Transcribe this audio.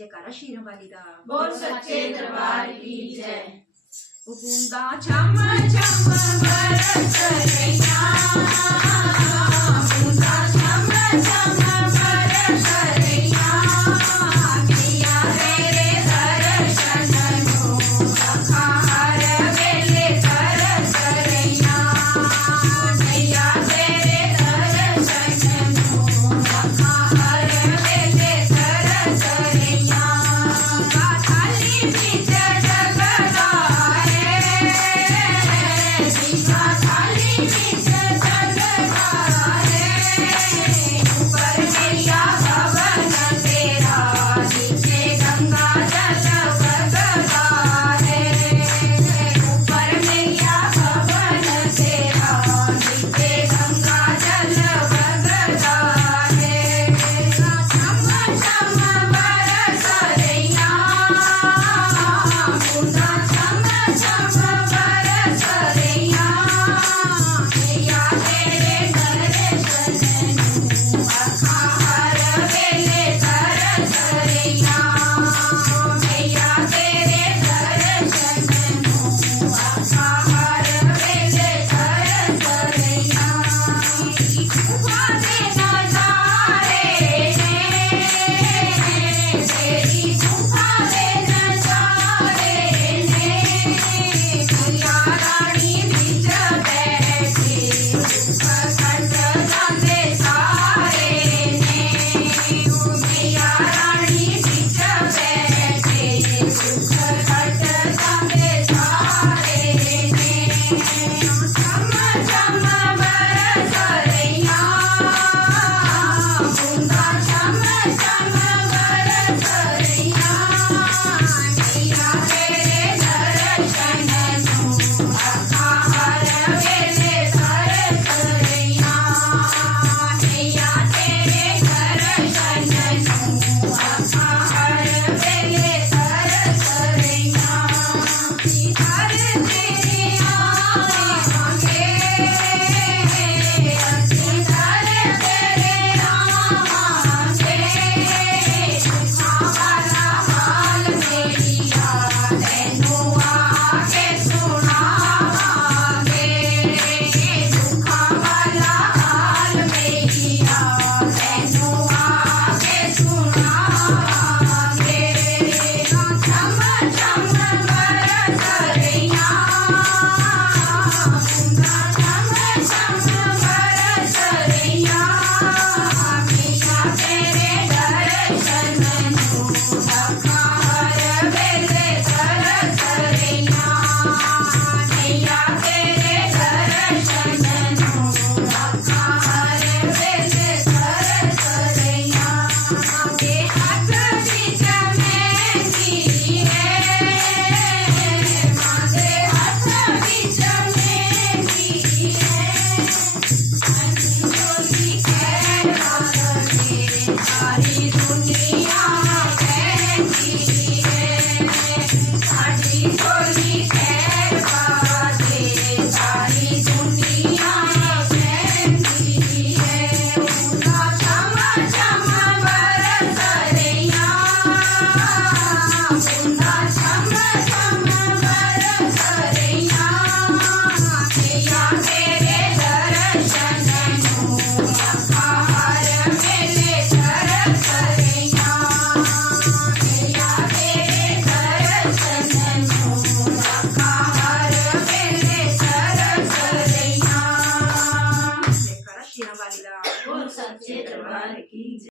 जयकारा शेरों वाली दा। बोल सच्चे दरबार की जय। बूंदा छम छम बरस रैया, बूंदा छम छम बरस रैया, मैया तेरे दर्शन को रखा हर वेले तरस रैया, मैया तेरे दर्शन को रखा हर वेले तरस रैया। थाली बीच जगदा बोल सच्चे दरबार की जय।